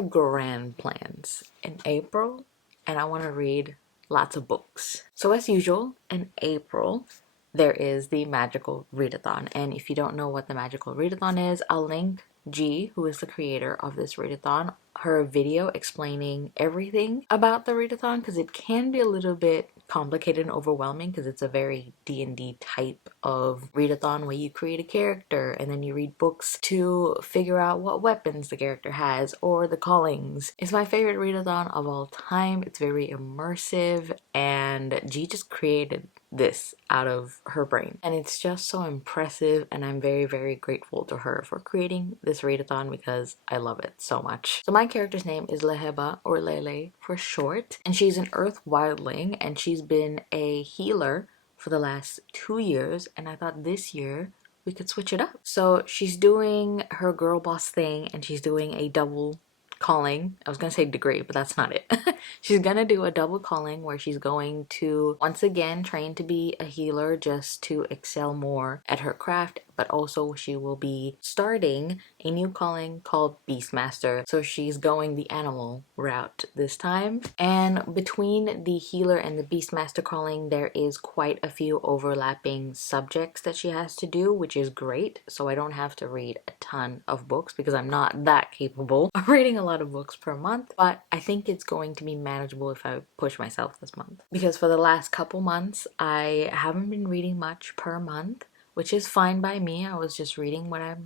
have grand plans in April, and I want to read lots of books. So as usual, in April, there is the Magical Readathon. And if you don't know what the Magical Readathon is, I'll link G, who is the creator of this readathon, her video explaining everything about the readathon, because it can be a little bit complicated and overwhelming because it's a very D&D type of readathon where you create a character and then you read books to figure out what weapons the character has or the callings. It's my favorite readathon of all time. It's very immersive, and G just created this out of her brain, and it's just so impressive, and I'm very, very grateful to her for creating this readathon because I love it so much. So my character's name is Leheba, or Lele for short, and she's an earth wildling, and she's been a healer for the last 2 years, and I thought this year we could switch it up. So she's doing her girl boss thing, and she's doing a double calling. I was gonna say degree, but that's not it. She's gonna do a double calling where she's going to once again train to be a healer just to excel more at her craft, but also she will be starting a new calling called Beastmaster. So she's going the animal route this time. And between the healer and the Beastmaster calling, there is quite a few overlapping subjects that she has to do, which is great. So I don't have to read a ton of books because I'm not that capable of reading a lot of books per month. But I think it's going to be manageable if I push myself this month. Because for the last couple months, I haven't been reading much per month, which is fine by me. I was just reading what I've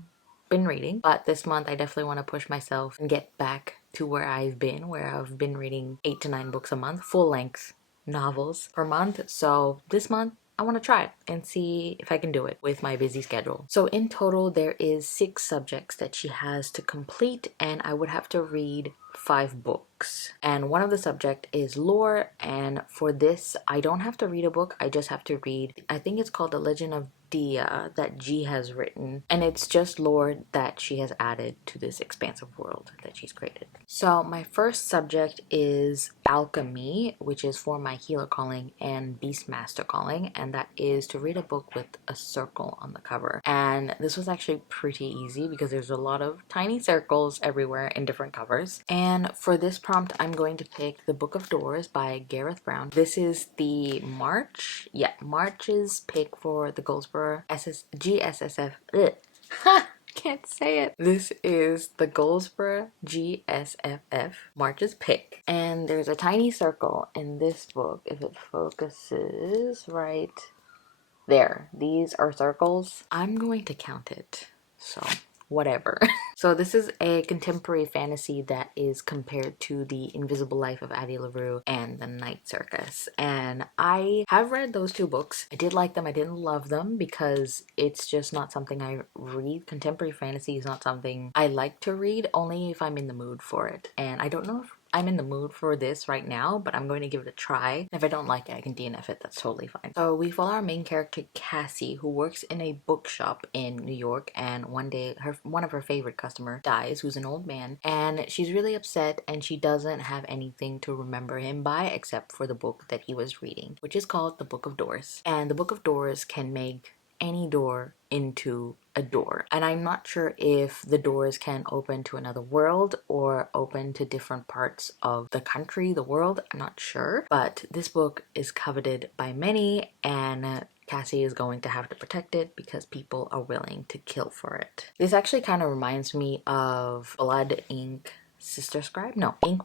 been reading. But this month I definitely want to push myself and get back to where I've been reading 8 to 9 books a month, full length novels per month. So this month I want to try it and see if I can do it with my busy schedule. So in total there is 6 subjects that she has to complete, and I would have to read 5 books. And one of the subject is lore, and for this I don't have to read a book. I just have to read, I think it's called The Legend of Dia, that G has written, and it's just lore that she has added to this expansive world that she's created. So my first subject is alchemy, which is for my healer calling and Beastmaster calling, and that is to read a book with a circle on the cover. And this was actually pretty easy because there's a lot of tiny circles everywhere in different covers. And for this prompt I'm going to pick The Book of Doors by Gareth Brown. This is the March's pick for the Goldsboro GSSF. Can't say it. This is the Goldsboro GSFF March's pick. And there's a tiny circle in this book. If it focuses right there, these are circles. I'm going to count it, so whatever. So this is a contemporary fantasy that is compared to The Invisible Life of Addie LaRue and The Night Circus. And I have read those 2 books. I did like them. I didn't love them because it's just not something I read. Contemporary fantasy is not something I like to read, only if I'm in the mood for it. And I don't know if I'm in the mood for this right now, but I'm going to give it a try. If I don't like it, I can DNF it. That's totally fine. So we follow our main character, Cassie, who works in a bookshop in New York, and one day one of her favorite customer dies, who's an old man, and she's really upset, and she doesn't have anything to remember him by except for the book that he was reading, which is called The Book of Doors. And the Book of Doors can make any door into a door, and I'm not sure if the doors can open to another world or open to different parts of the country, the world. I'm not sure, but this book is coveted by many, and Cassie is going to have to protect it because people are willing to kill for it. This actually kind of reminds me of Ink,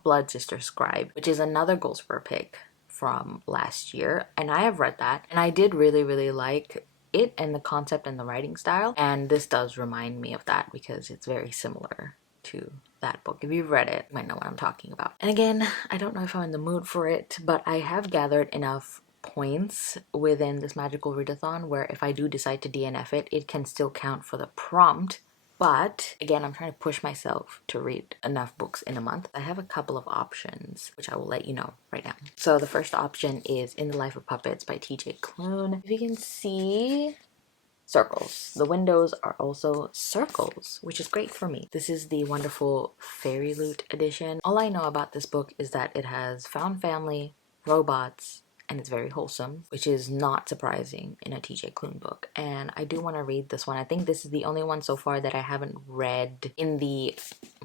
Blood, Sister Scribe, which is another Goldsboro pick from last year, and I have read that, and I did really, really like it and the concept and the writing style, and this does remind me of that because it's very similar to that book. If you've read it, you might know what I'm talking about. And again, I don't know if I'm in the mood for it, but I have gathered enough points within this magical readathon where if I do decide to DNF it, it can still count for the prompt. But again, I'm trying to push myself to read enough books in a month. I have a couple of options, which I will let you know right now. So the first option is In the Life of Puppets by TJ Klune. If you can see, circles. The windows are also circles, which is great for me. This is the wonderful Fairy Loot edition. All I know about this book is that it has found family, robots, and it's very wholesome, which is not surprising in a TJ Klune book. And I do want to read this one. I think this is the only one so far that I haven't read in the,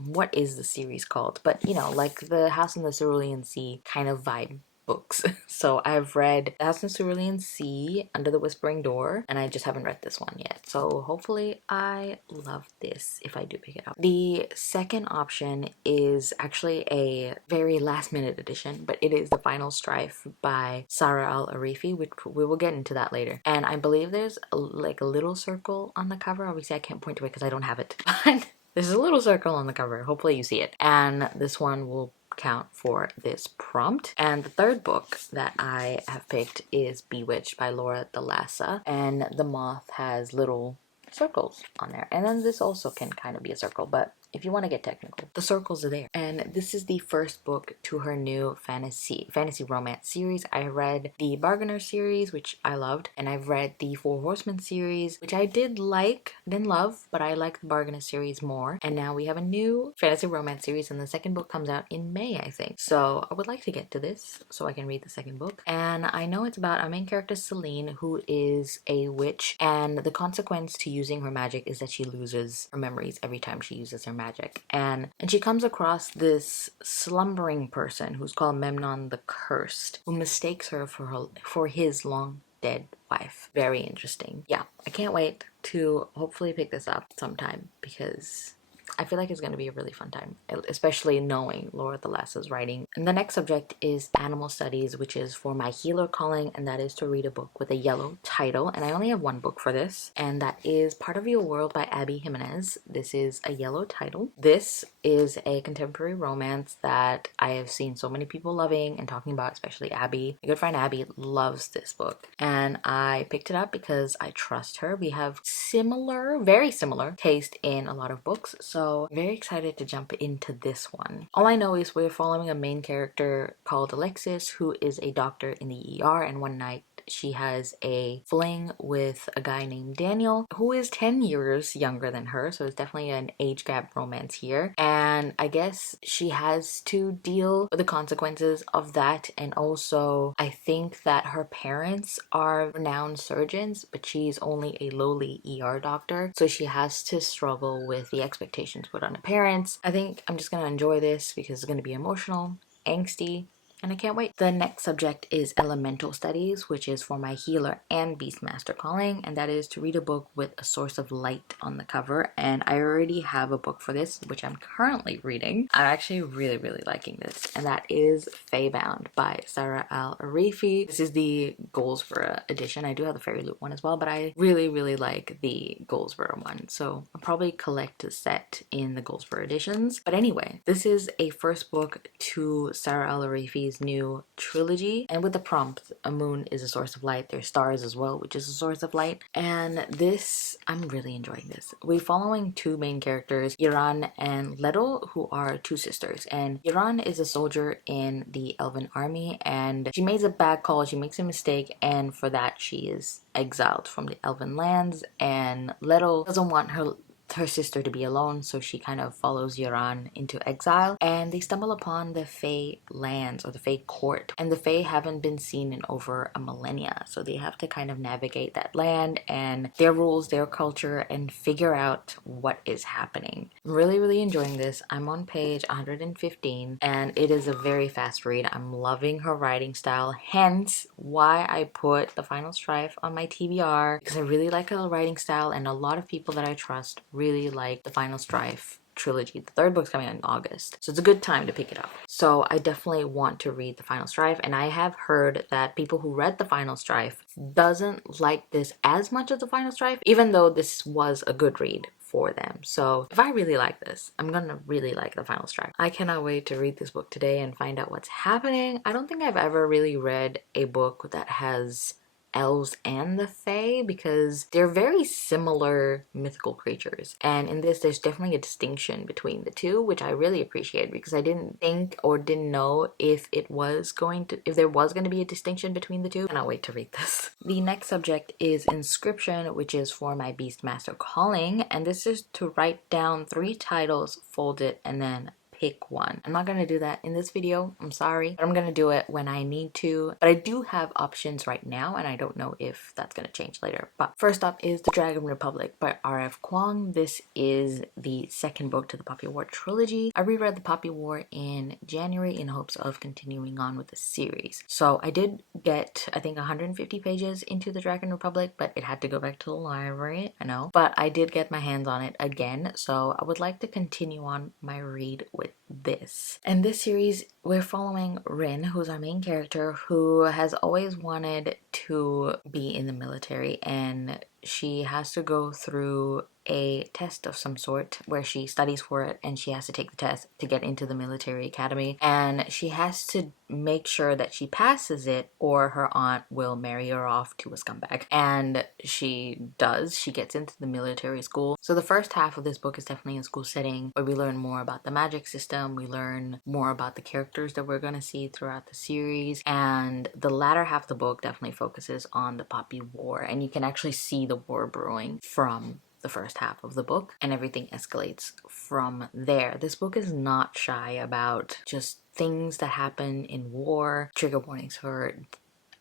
what is the series called? But you know, like the House in the Cerulean Sea kind of vibe books. So I've read The House in Cerulean Sea, Under the Whispering Door, and I just haven't read this one yet. So hopefully I love this if I do pick it up. The second option is actually a very last minute edition, but it is The Final Strife by Sarah Al-Arifi, which we will get into that later. And I believe there's like a little circle on the cover. Obviously I can't point to it because I don't have it, but there's a little circle on the cover. Hopefully you see it. And this one will count for this prompt. And the third book that I have picked is Bewitched by Laura Delassa, and the moth has little circles on there, and then this also can kind of be a circle, but if you want to get technical, the circles are there. And this is the first book to her new fantasy romance series. I read the Bargainer series, which I loved, and I've read the Four Horsemen series, which I didn't love, but I like the Bargainer series more. And now we have a new fantasy romance series, and the second book comes out in May, I think. So I would like to get to this so I can read the second book. And I know it's about our main character Celine, who is a witch, and the consequence to using her magic is that she loses her memories every time she uses her magic. And she comes across this slumbering person who's called Memnon the Cursed, who mistakes her for his long dead wife. Very interesting. Yeah, I can't wait to hopefully pick this up sometime because I feel like it's going to be a really fun time, especially knowing Laura Delassa's writing. And the next subject is animal studies, which is for my healer calling, and that is to read a book with a yellow title. And I only have one book for this, and that is Part of Your World by Abby Jimenez. This is a yellow title. This is a contemporary romance that I have seen so many people loving and talking about, especially Abby. My good friend Abby loves this book, and I picked it up because I trust her. We have very similar taste in a lot of books, so I'm very excited to jump into this one. All I know is we're following a main character called Alexis, who is a doctor in the ER, and one night she has a fling with a guy named Daniel, who is 10 years younger than her, so it's definitely an age gap romance here. And I guess she has to deal with the consequences of that, and also I think that her parents are renowned surgeons, but she's only a lowly ER doctor, so she has to struggle with the expectations put on the parents. I think I'm just gonna enjoy this because it's gonna be emotional, angsty, and I can't wait. The next subject is Elemental Studies, which is for my healer and Beastmaster calling, and that is to read a book with a source of light on the cover. And I already have a book for this, which I'm currently reading. I'm actually really liking this, and that is Feybound by Sarah Al-Arifi. This is the Goldsboro edition. I do have the Fairy Loot one as well, but I really like the Goldsboro one, so I'll probably collect a set in the Goldsboro editions. But anyway, this is a first book to Sarah Al-Arifi's new trilogy, and with the prompt, a moon is a source of light, there's stars as well, which is a source of light. And this, I'm really enjoying this. We're following two main characters, Iran and Lettel, who are two sisters. And Iran is a soldier in the Elven army, and she makes a bad call, she makes a mistake, and for that she is exiled from the Elven lands. And Lettel doesn't want her sister to be alone, so she kind of follows Yoran into exile, and they stumble upon the Fae lands, or the Fae court, and the Fae haven't been seen in over a millennia, so they have to kind of navigate that land and their rules, their culture, and figure out what is happening. I'm really enjoying this. I'm on page 115, and it is a very fast read. I'm loving her writing style, hence why I put The Final Strife on my TBR, because I really like her writing style, and a lot of people that I trust really like The Final Strife trilogy. The third book's coming out in August, so it's a good time to pick it up. So I definitely want to read The Final Strife, and I have heard that people who read The Final Strife doesn't like this as much as The Final Strife, even though this was a good read for them. So if I really like this, I'm gonna really like The Final Strife. I cannot wait to read this book today and find out what's happening. I don't think I've ever really read a book that has elves and the fae, because they're very similar mythical creatures, and in this there's definitely a distinction between the two, which I really appreciate, because I didn't think or didn't know if there was going to be a distinction between the two. I cannot wait to read this. The next subject is Inscription, which is for my Beastmaster calling, and this is to write down 3 titles, fold it, and then pick one. I'm not gonna do that in this video, I'm sorry, but I'm gonna do it when I need to. But I do have options right now, and I don't know if that's gonna change later. But first up is The Dragon Republic by R.F. Kuang. This is the second book to the Poppy War trilogy. I reread the Poppy War in January in hopes of continuing on with the series. So I did get, I think, 150 pages into The Dragon Republic, but it had to go back to the library, I know. But I did get my hands on it again, so I would like to continue on my read with this. And this series, we're following Rin, who's our main character, who has always wanted to be in the military, and she has to go through a test of some sort where she studies for it, and she has to take the test to get into the military academy, and she has to make sure that she passes it or her aunt will marry her off to a scumbag. And she does. She gets into the military school. So the first half of this book is definitely a school setting where we learn more about the magic system, we learn more about the characters that we're going to see throughout the series, and the latter half of the book definitely focuses on the Poppy War, and you can actually see the war brewing from the first half of the book, and everything escalates from there. This book is not shy about just things that happen in war, trigger warnings for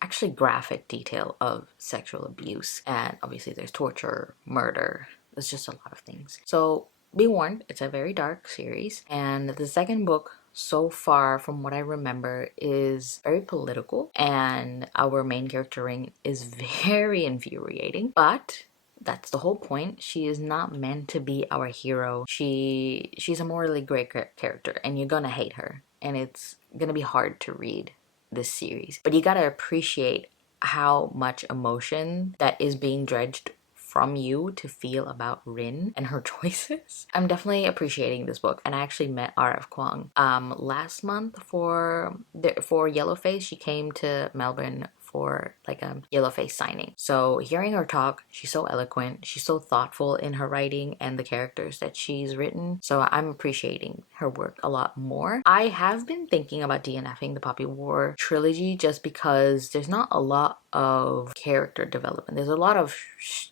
actually graphic detail of sexual abuse, and obviously there's torture, murder, there's just a lot of things. So be warned, it's a very dark series, and the second book so far, from what I remember, is very political, and our main character Ring is very infuriating, but that's the whole point. She is not meant to be our hero. She's a morally great character, and you're gonna hate her, and it's gonna be hard to read this series. But you gotta appreciate how much emotion that is being dredged from you to feel about Rin and her choices. I'm definitely appreciating this book, and I actually met R.F. Kuang last month for Yellowface. She came to Melbourne for like a Yellowface signing. So hearing her talk, she's so eloquent, she's so thoughtful in her writing and the characters that she's written. So I'm appreciating her work a lot more. I have been thinking about DNFing the Poppy War trilogy just because there's not a lot of character development. There's a lot of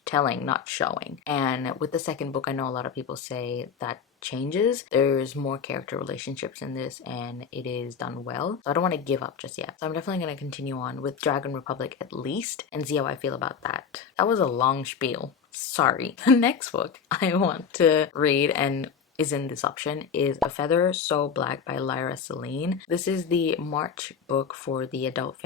telling, not showing. And with the second book, I know a lot of people say that changes. There's more character relationships in this, and it is done well. So I don't want to give up just yet. So I'm definitely going to continue on with Dragon Republic at least and see how I feel about that. That was a long spiel. Sorry. The next book I want to read and is in this option is A Feather So Black by Lyra Celine. This is the March book for the adult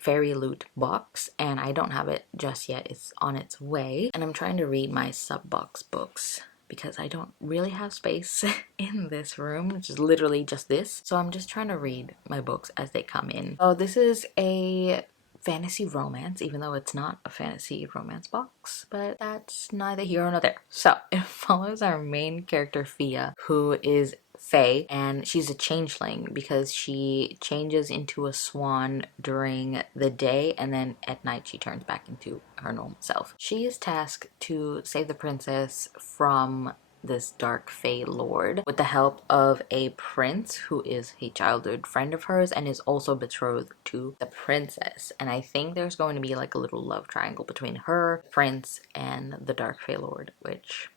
fairy loot box, and I don't have it just yet. It's on its way, and I'm trying to read my sub box books because I don't really have space in this room, which is literally just this. So I'm just trying to read my books as they come in. Oh, this is a fantasy romance, even though it's not a fantasy romance box, but that's neither here nor there. So it follows our main character Fia, who is Fae, and she's a changeling because she changes into a swan during the day, and then at night she turns back into her normal self. She is tasked to save the princess from this dark Fae lord with the help of a prince who is a childhood friend of hers and is also betrothed to the princess. And I think there's going to be like a little love triangle between her, the prince, and the dark Fae lord, which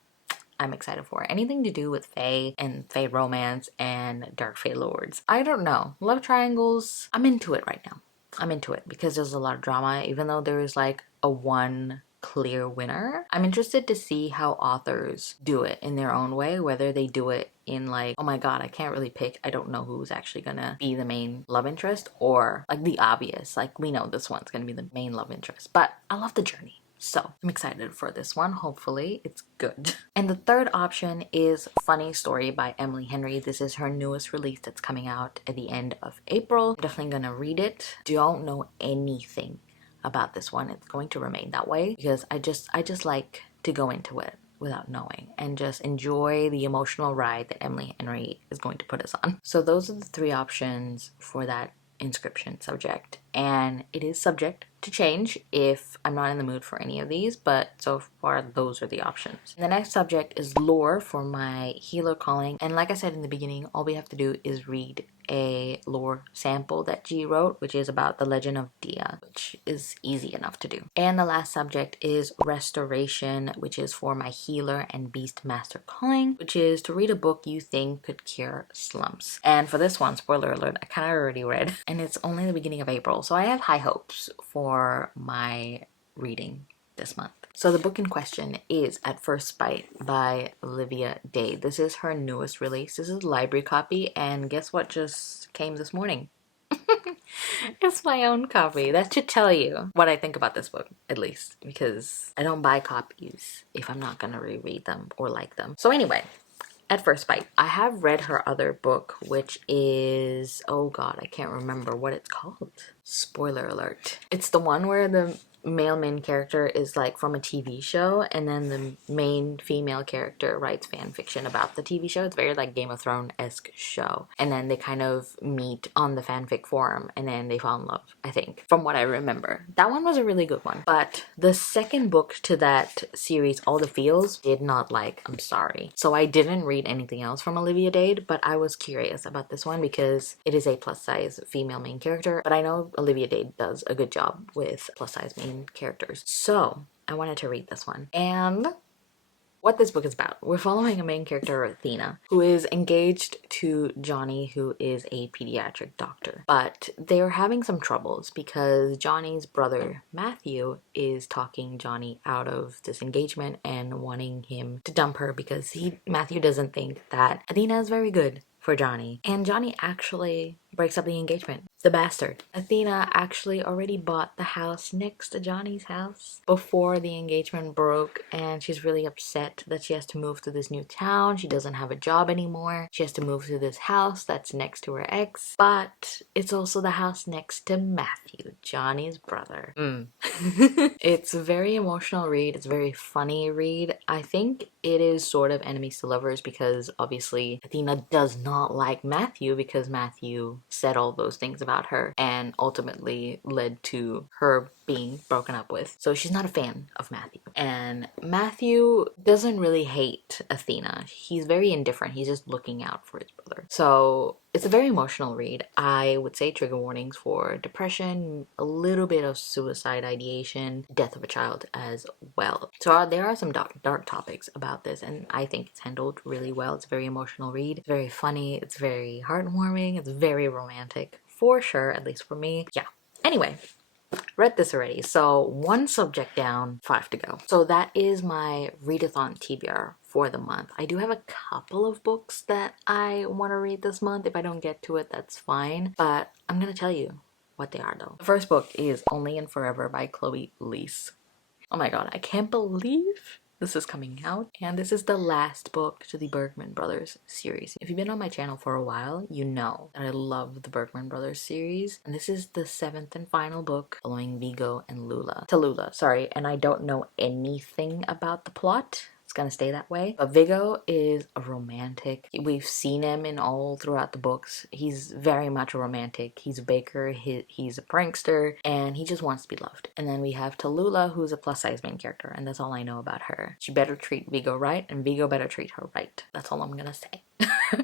I'm excited for. Anything to do with Fae and Fae romance and dark Fae lords. I don't know. Love triangles, I'm into it right now. I'm into it because there's a lot of drama, even though there is like a one clear winner. I'm interested to see how authors do it in their own way, whether they do it in like, oh my god, I can't really pick, I don't know who's actually gonna be the main love interest, or like the obvious, like we know this one's gonna be the main love interest. But I love the journey. So I'm excited for this one. Hopefully it's good. And the third option is Funny Story by Emily Henry. This is her newest release that's coming out at the end of April. I'm definitely gonna read it. Don't know anything about this one. It's going to remain that way because I just like to go into it without knowing and just enjoy the emotional ride that Emily Henry is going to put us on. So those are the three options for that inscription subject, and it is subject to change if I'm not in the mood for any of these, but so far those are the options. The next subject is lore for my healer calling, and like I said in the beginning, all we have to do is read a lore sample that G wrote, which is about the legend of Dia, which is easy enough to do. And the last subject is restoration, which is for my healer and beast master calling, which is to read a book you think could cure slumps. And for this one, spoiler alert, I kind of already read, and it's only the beginning of April, so I have high hopes for my reading this month. So the book in question is At First Bite by Olivia Day. This is her newest release. This is a library copy, and guess what just came this morning? It's my own copy. That should tell you what I think about this book, at least, because I don't buy copies if I'm not gonna reread them or like them. So anyway, At First Bite. I have read her other book, which is, oh god, I can't remember what it's called. Spoiler alert. It's the one where the male main character is like from a TV show, and then the main female character writes fan fiction about the TV show. It's very like Game of Thrones-esque show, and then they kind of meet on the fanfic forum and then they fall in love, I think, from what I remember. That one was a really good one, but the second book to that series, All the Feels, did not like. I'm sorry. So I didn't read anything else from Olivia Dade, but I was curious about this one because it is a plus size female main character, but I know Olivia Dade does a good job with plus size main characters. So I wanted to read this one. And what this book is about, we're following a main character, Athena, who is engaged to Johnny, who is a pediatric doctor. But they're having some troubles because Johnny's brother, Matthew, is talking Johnny out of this engagement and wanting him to dump her because Matthew doesn't think that Athena is very good for Johnny. And Johnny actually breaks up the engagement. The bastard. Athena actually already bought the house next to Johnny's house before the engagement broke, and she's really upset that she has to move to this new town. She doesn't have a job anymore. She has to move to this house that's next to her ex, but it's also the house next to Matthew, Johnny's brother. It's a very emotional read. It's a very funny read. I think it is sort of enemies to lovers because obviously Athena does not like Matthew because Matthew said all those things about her and ultimately led to her being broken up with. So she's not a fan of Matthew. And Matthew doesn't really hate Athena. He's very indifferent. He's just looking out for his brother. So it's a very emotional read. I would say trigger warnings for depression, a little bit of suicide ideation, death of a child as well. So there are some dark topics about this, and I think it's handled really well. It's a very emotional read. It's very funny. It's very heartwarming. It's very romantic for sure, at least for me. Yeah. Anyway, read this already, so 1 subject down, 5 to go. So that is my readathon TBR for the month. I do have a couple of books that I want to read this month. If I don't get to it, that's fine, but I'm gonna tell you what they are though. The first book is Only and Forever by Chloe Leese. Oh my god, I can't believe this is coming out, and this is the last book to the Bergman Brothers series. If you've been on my channel for a while, you know that I love the Bergman Brothers series, and this is the 7th and final book following Vigo and Tallulah, sorry, and I don't know anything about the plot. It's gonna stay that way. But Vigo is a romantic. We've seen him in all throughout the books. He's very much a romantic. He's a baker, he's a prankster, and he just wants to be loved. And then we have Tallulah, who's a plus size main character, and that's all I know about her. She better treat Vigo right, and Vigo better treat her right. That's all I'm gonna say.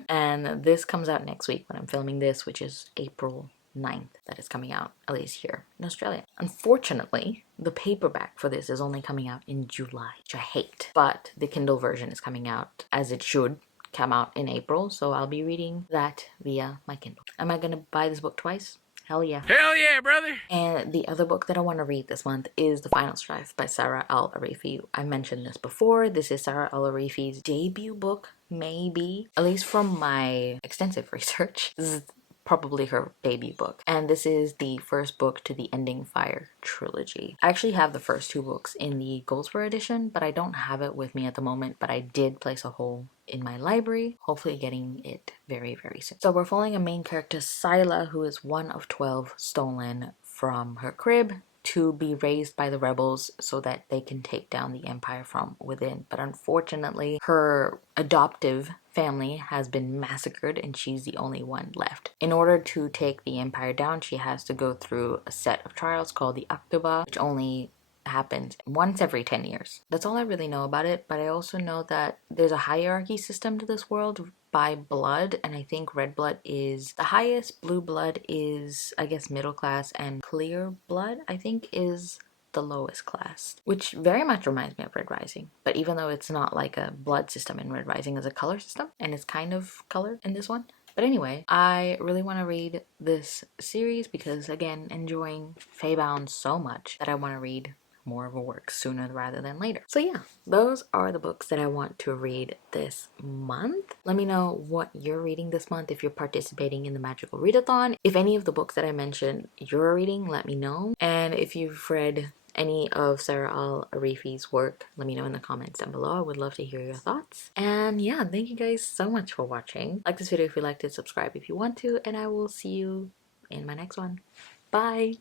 And this comes out next week when I'm filming this, which is April 9th that is coming out, at least here in Australia. Unfortunately, the paperback for this is only coming out in July, which I hate. But the Kindle version is coming out, as it should come out, in April, so I'll be reading that via my Kindle. Am I gonna buy this book twice? Hell yeah. Hell yeah, brother! And the other book that I want to read this month is The Final Strife by Sarah Al-Arifi. I mentioned this before. This is Sarah Al-Arifi's debut book, maybe. At least from my extensive research. This is probably her debut book, and this is the first book to the Ending Fire trilogy. I actually have the first 2 books in the Goldsboro edition, but I don't have it with me at the moment, but I did place a hole in my library, hopefully getting it very, very soon. So we're following a main character, Scylla, who is one of 12 stolen from her crib to be raised by the rebels so that they can take down the empire from within. But unfortunately, her adoptive family has been massacred and she's the only one left. In order to take the empire down, she has to go through a set of trials called the Octoba, which only happens once every 10 years. That's all I really know about it, but I also know that there's a hierarchy system to this world by blood, and I think red blood is the highest, blue blood is, I guess, middle class, and clear blood, I think, is the lowest class, which very much reminds me of Red Rising. But even though it's not like a blood system in Red Rising, it's a color system, and it's kind of colored in this one. But anyway, I really want to read this series because, again, enjoying Feybound so much that I want to read more of a work sooner rather than later. So yeah, those are the books that I want to read this month. Let me know what you're reading this month, if you're participating in the Magical Readathon. If any of the books that I mentioned you're reading, let me know. And if you've read any of Sarah Al-Arifi's work, let me know in the comments down below. I would love to hear your thoughts. And yeah, thank you guys so much for watching. Like this video if you liked it, subscribe if you want to, and I will see you in my next one. Bye!